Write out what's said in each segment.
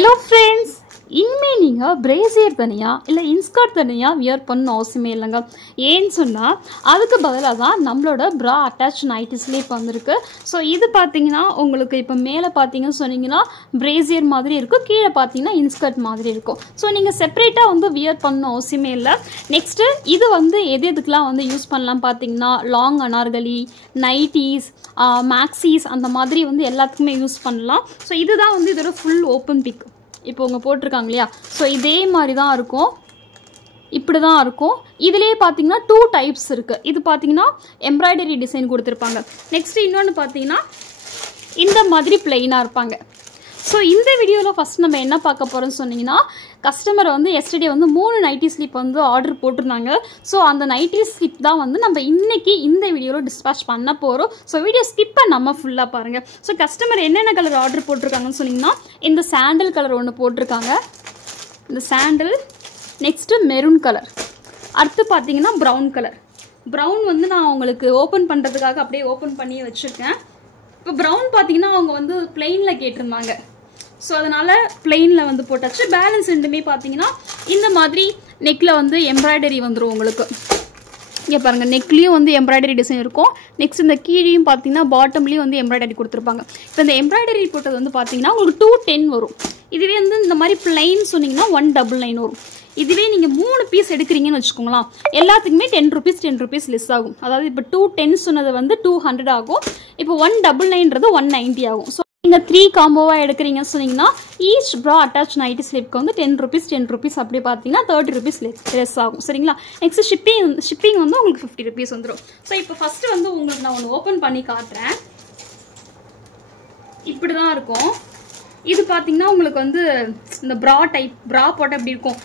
Hello friends, இனிமே நீங்க brassiere தனியா இல்ல இன்ஸ்கர்ட் தனியா வியர் பண்ண அவசியமே இல்லைங்க. ஏன்னு சொன்னா அதுக்கு பதிலாக தான் நம்மளோட bra attached நைட்டிஸ்லேயே இப்போ வந்திருக்கு. ஸோ இது பார்த்தீங்கன்னா உங்களுக்கு இப்போ மேலே பார்த்தீங்கன்னு சொன்னீங்கன்னா பிரேசியர் மாதிரி இருக்கும், கீழே பார்த்தீங்கன்னா இன்ஸ்கர்ட் மாதிரி இருக்கும். ஸோ நீங்கள் செப்பரேட்டாக வந்து வியர் பண்ண அவசியமே இல்லை. நெக்ஸ்ட்டு இது வந்து எதுக்கெலாம் வந்து யூஸ் பண்ணலாம் பார்த்தீங்கன்னா லாங் அனார்கலி, நைட்டிஸ், மேக்ஸிஸ் அந்த மாதிரி வந்து எல்லாத்துக்குமே யூஸ் பண்ணலாம். ஸோ இதுதான் வந்து இதோட ஃபுல் ஓப்பன் பிக். இப்போ உங்க போட்டிருக்காங்க இல்லையா, ஸோ இதே மாதிரி தான் இருக்கும், இப்படி தான் இருக்கும். இதுலேயே பார்த்தீங்கன்னா 2 டைப்ஸ் இருக்குது. இது பார்த்தீங்கன்னா எம்ப்ராய்டரி டிசைன் கொடுத்துருப்பாங்க. நெக்ஸ்ட் இன்னொன்று பார்த்தீங்கன்னா இந்த மாதிரி பிளெயினாக இருப்பாங்க. ஸோ இந்த வீடியோவில் ஃபஸ்ட் நம்ம என்ன பார்க்க போகிறோம்னு சொன்னீங்கன்னா, கஸ்டமர் வந்து எஸ்டர்டே வந்து 3 நைட்டி ஸ்லிப் வந்து ஆர்டர் போட்டிருந்தாங்க. ஸோ அந்த நைட்டி ஸ்லிப் தான் வந்து நம்ம இன்னைக்கு இந்த வீடியோவில் டிஸ்பேச் பண்ண போகிறோம். ஸோ வீடியோ ஸ்கிப் பண்ணாமல் ஃபுல்லாக பாருங்கள். ஸோ கஸ்டமர் என்னென்ன கலர் ஆர்டர் போட்டிருக்காங்கன்னு சொன்னீங்கன்னா, இந்த சாண்டில் கலர் ஒன்று போட்டிருக்காங்க, இந்த சாண்டில். நெக்ஸ்ட்டு மெரூன் கலர், அடுத்து பார்த்தீங்கன்னா ப்ரௌன் கலர். ப்ரௌன் வந்து நான் உங்களுக்கு ஓப்பன் பண்ணுறதுக்காக அப்படியே ஓப்பன் பண்ணி வச்சுருக்கேன். இப்போ ப்ரௌன் பார்த்தீங்கன்னா அவங்க வந்து பிளெயினில் கேட்டிருந்தாங்க, ஸோ அதனால் பிளெயினில் வந்து போட்டாச்சு. பேலன்ஸ் ரெண்டுமே பார்த்தீங்கன்னா இந்த மாதிரி நெக்கில் வந்து எம்ப்ராய்டரி வந்துடும் உங்களுக்கு. இங்கே பாருங்கள், நெக்லேயும் வந்து எம்ப்ராய்டரி டிசைன் இருக்கும். நெக்ஸ்ட் இந்த கீழேயும் பார்த்தீங்கன்னா பாட்டம்லேயும் வந்து எம்ப்ராய்டரி கொடுத்துருப்பாங்க. இப்போ இந்த எம்ப்ராய்டரி போட்டது வந்து பார்த்தீங்கன்னா உங்களுக்கு 210 வரும். இதுவே வந்து இந்த மாதிரி பிளைன் சொன்னீங்கன்னா 199 வரும். இதுவே நீங்கள் 3 பீஸ் எடுக்கிறீங்கன்னு வச்சுக்கோங்களேன், எல்லாத்துக்குமே 10 rupees லெஸ் ஆகும். அதாவது இப்போ 210 சொன்னது வந்து 200 ஆகும். இப்போ 199ன்றது 190 ஆகும். ஸோ நீங்கள் 3 காம்போவாக எடுக்கிறீங்கன்னு சொன்னீங்கன்னா ஈச் ப்ரா அட்டாச் நைட்டி ஸ்லிப்க்கு வந்து 10 rupees அப்படி பார்த்தீங்கன்னா 30 rupees லெஸ் ஆகும். சரிங்களா? நெக்ஸ்ட் ஷிப்பிங் வந்து உங்களுக்கு 50 rupees வந்துடும். ஸோ இப்போ ஃபஸ்ட்டு வந்து உங்களுக்கு நான் ஒன்று ஓப்பன் பண்ணி காட்டுறேன். இப்படி தான் இருக்கும். இது பார்த்தீங்கன்னா உங்களுக்கு வந்து இந்த ப்ரா டைப் ப்ரா போட்டால் எப்படி இருக்கும்,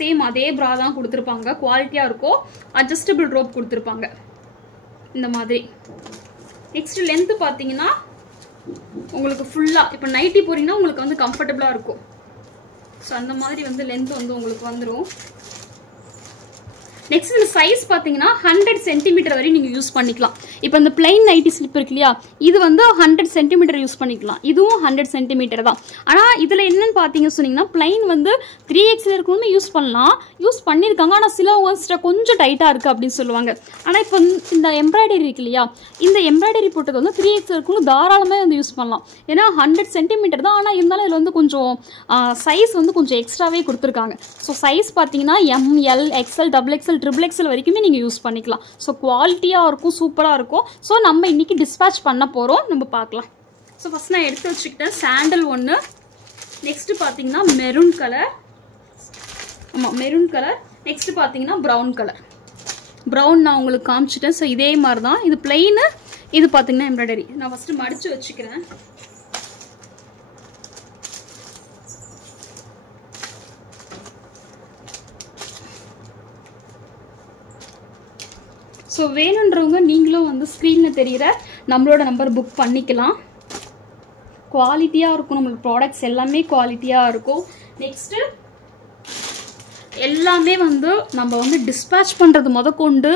சேம் அதே ப்ரா தான் கொடுத்துருப்பாங்க. குவாலிட்டியாக இருக்கும். அட்ஜஸ்டபிள் ரோப் கொடுத்துருப்பாங்க இந்த மாதிரி. நெக்ஸ்ட் லென்த்து பார்த்தீங்கன்னா உங்களுக்கு ஃபுல்லாக இப்போ நைட்டி போறீங்கன்னா உங்களுக்கு வந்து கம்ஃபர்டபுளாக இருக்கும். ஸோ அந்த மாதிரி வந்து லென்த் வந்து உங்களுக்கு வந்துடும். நெக்ஸ்ட் இந்த சைஸ் பார்த்தீங்கன்னா 100 சென்டிமீட்டர் வரையும் நீங்கள் யூஸ் பண்ணிக்கலாம். இப்போ இந்த பிளைன் நைட்டி ஸ்லிப் இருக்கு இல்லையா, இது வந்து 100 சென்டிமீட்டர் யூஸ் பண்ணிக்கலாம். இதுவும் 100 சென்டிமீட்டர் தான். ஆனால் இதில் என்னன்னு பார்த்தீங்க சொன்னீங்கன்னா, பிளைன் வந்து 3XL இருக்கணுமே யூஸ் பண்ணலாம், யூஸ் பண்ணியிருக்காங்க. ஆனால் சில ஒன்ஸ்ட கொஞ்சம் டைட்டாக இருக்குது அப்படின்னு சொல்லுவாங்க. ஆனால் இப்போ இந்த எம்ப்ராய்டரி இருக்கு இல்லையா, இந்த எம்ப்ராய்டரி போட்டது வந்து 3XL இருக்கணும் தாராளமாக வந்து யூஸ் பண்ணலாம். ஏன்னா 100 சென்டிமீட்டர் தான். ஆனால் இருந்தாலும் இதில் வந்து கொஞ்சம் சைஸ் வந்து கொஞ்சம் எக்ஸ்ட்ராவே கொடுத்துருக்காங்க. ஸோ சைஸ் பார்த்தீங்கன்னா ML, XL, XXL, XXL வரைக்குமே நீங்கள் யூஸ் பண்ணிக்கலாம். ஸோ குவாலிட்டியாக இருக்கும், சூப்பராக இருக்கும். ஸோ நம்ம இன்னைக்கு டிஸ்பேச் பண்ண போகிறோம், நம்ம பார்க்கலாம். ஸோ ஃபஸ்ட் நான் எடுத்து வச்சுக்கிட்டேன் சாண்டல் ஒன்று. நெக்ஸ்ட் பார்த்தீங்கன்னா மெரூன் கலர். ஆமாம், மெரூன் கலர். நெக்ஸ்ட் பார்த்தீங்கன்னா ப்ரௌன் கலர். ப்ரௌன் நான் உங்களுக்கு காமிச்சிட்டேன். ஸோ இதே மாதிரி தான் இது பிளெயின், இது பார்த்தீங்கன்னா எம்ப்ராய்டரி. நான் ஃபஸ்ட்டு மடித்து வச்சுக்கிறேன். ஸோ வேணுன்றவங்க நீங்களும் வந்து ஸ்க்ரீனில் தெரிகிற நம்மளோட நம்பர் புக் பண்ணிக்கலாம். குவாலிட்டியாக இருக்கும், நம்மளோட ப்ராடக்ட்ஸ் எல்லாமே குவாலிட்டியாக இருக்கும். நெக்ஸ்ட்டு எல்லாமே வந்து நம்ம வந்து டிஸ்பேச் பண்ணுறது முதற்கொண்டு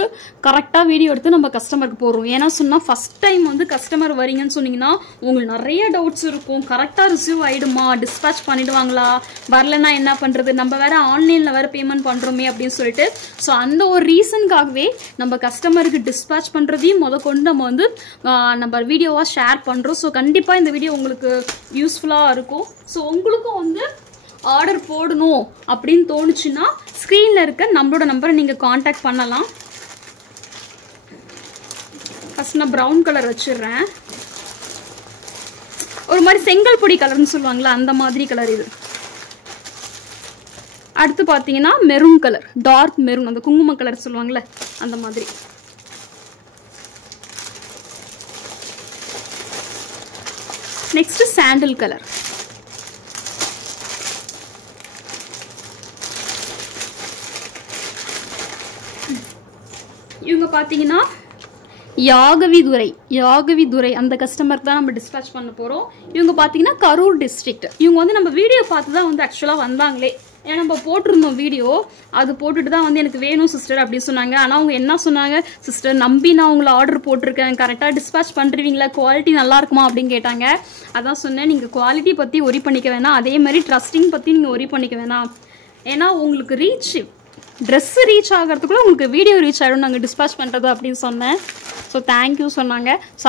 கரெக்டாக வீடியோ எடுத்து நம்ம கஸ்டமருக்கு போடுறோம். ஏன்னா சொன்னால் ஃபஸ்ட் டைம் வந்து கஸ்டமர் வரீங்கன்னு சொன்னீங்கன்னா உங்களுக்கு நிறைய டவுட்ஸ் இருக்கும். கரெக்டாக ரிசீவ் ஆகிடுமா, டிஸ்பேச் பண்ணிவிடுவாங்களா, வரலன்னா என்ன பண்ணுறது, நம்ம வேறு ஆன்லைனில் வேறு பேமெண்ட் பண்ணுறோமே அப்படின்னு சொல்லிட்டு. ஸோ அந்த ஒரு ரீசனுக்காகவே நம்ம கஸ்டமருக்கு டிஸ்பேச் பண்ணுறதையும் முதற்கொண்டு நம்ம வந்து நம்ம வீடியோவாக ஷேர் பண்ணுறோம். ஸோ கண்டிப்பாக இந்த வீடியோ உங்களுக்கு யூஸ்ஃபுல்லாக இருக்கும். ஸோ உங்களுக்கும் வந்து ஆர்டர் போடணும் அப்படின்னு தோணுச்சுன்னா ஸ்க்ரீனில் இருக்க நம்மளோட நம்பரை நீங்கள் காண்டாக்ட் பண்ணலாம். ஃபஸ்ட் நான் ப்ரௌன் கலர் வச்சிடுறேன். ஒரு மாதிரி செங்கல் பொடி கலர்னு சொல்லுவாங்களா, அந்த மாதிரி கலர் இது. அடுத்து பார்த்தீங்கன்னா மெரூன் கலர், டார்க் மெரூன், அந்த குங்கும கலர் சொல்லுவாங்களே அந்த மாதிரி. நெக்ஸ்ட் சாண்டில் கலர். இவங்க பார்த்தீங்கன்னா யாகவி துரை அந்த கஸ்டமருக்கு தான் நம்ம டிஸ்பேச் பண்ண போகிறோம். இவங்க பார்த்தீங்கன்னா கரூர் டிஸ்ட்ரிக்ட். இவங்க வந்து நம்ம வீடியோ பார்த்து தான் வந்து ஆக்சுவலாக வந்தாங்களே. ஏன்னா நம்ம போட்டிருந்தோம் வீடியோ, அது போட்டுட்டு தான் வந்து எனக்கு வேணும் சிஸ்டர் அப்படின்னு சொன்னாங்க. ஆனால் அவங்க என்ன சொன்னாங்க, சிஸ்டர் நம்பி நான் உங்களை ஆர்டர் போட்டிருக்கேன், கரெக்டாக டிஸ்பேச் பண்ணுறீங்களா, குவாலிட்டி நல்லா இருக்குமா அப்படின்னு கேட்டாங்க. அதான் சொன்னேன், நீங்கள் குவாலிட்டி பற்றி ஒரி பண்ணிக்க வேணாம், அதே மாதிரி ட்ரஸ்டிங் பற்றி நீங்கள் ஒரி பண்ணிக்க வேணாம். ஏன்னா உங்களுக்கு ட்ரெஸ்ஸு ரீச் ஆகிறதுக்குள்ள உங்களுக்கு வீடியோ ரீச் ஆகிடும் நாங்கள் டிஸ்பேச் பண்ணுறது அப்படின்னு சொன்னேன். ஸோ தேங்க்யூ சொன்னாங்க. ஸோ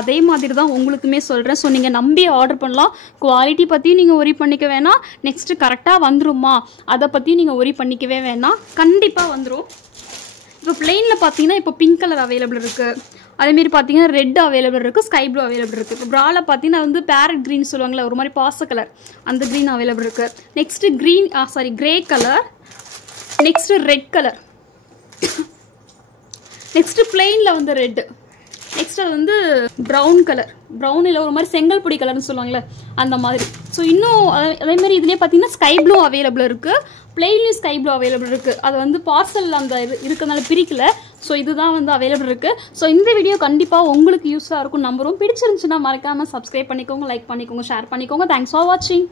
அதே மாதிரி தான் உங்களுக்குமே சொல்கிறேன். ஸோ நீங்கள் நம்பி ஆர்டர் பண்ணலாம். குவாலிட்டி பற்றியும் நீங்கள் ஒரி பண்ணிக்க வேணாம். நெக்ஸ்ட்டு கரெக்டாக வந்துருமா அதை பற்றியும் நீங்கள் ஒரி பண்ணிக்கவே வேணாம். கண்டிப்பாக வந்துடும். இப்போ பிளெயினில் பார்த்தீங்கன்னா இப்போ பிங்க் கலர் அவைலபிள் இருக்குது. அதேமாரி பார்த்தீங்கன்னா ரெட் அவைலபிள் இருக்குது, ஸ்கை ப்ளூ அவைலபிள் இருக்குது. இப்போ ப்ராவில் பார்த்தீங்கன்னா வந்து பேரட் க்ரீன் சொல்லுவாங்களே, ஒரு மாதிரி பாச கலர், அந்த க்ரீன் அவைலபிள் இருக்குது. Next grey colour, next red colour, next பிளெயினில் வந்து ரெட்டு, நெக்ஸ்ட் அது வந்து ப்ரௌன் கலர், ப்ரௌன் இல்லை ஒரு மாதிரி செங்கல் பொடி கலர்னு சொல்லுவாங்களே அந்த மாதிரி. ஸோ இன்னும் அதேமாதிரி இதுலேயே பார்த்தீங்கன்னா ஸ்கை ப்ளூ அவைலபிள் இருக்குது, பிளெயின்லேயும் ஸ்கை ப்ளூ அவைலபிள் இருக்குது. அது வந்து பார்சல் அந்த இருக்கிறதுனால பிரிக்கல. ஸோ இதுதான் வந்து அவைலபிள் இருக்குது. ஸோ இந்த வீடியோ கண்டிப்பாக உங்களுக்கு யூஸ்ஃபுல்லாக இருக்கும் நம்புறோம். பிடிச்சிருந்துச்சுன்னா மறக்காமல் சப்ஸ்கிரைப் பண்ணிக்கோங்க, லைக் பண்ணிக்கோங்க, ஷேர் பண்ணிக்கோங்க. தேங்க்ஸ் ஃபார் வாட்சிங்.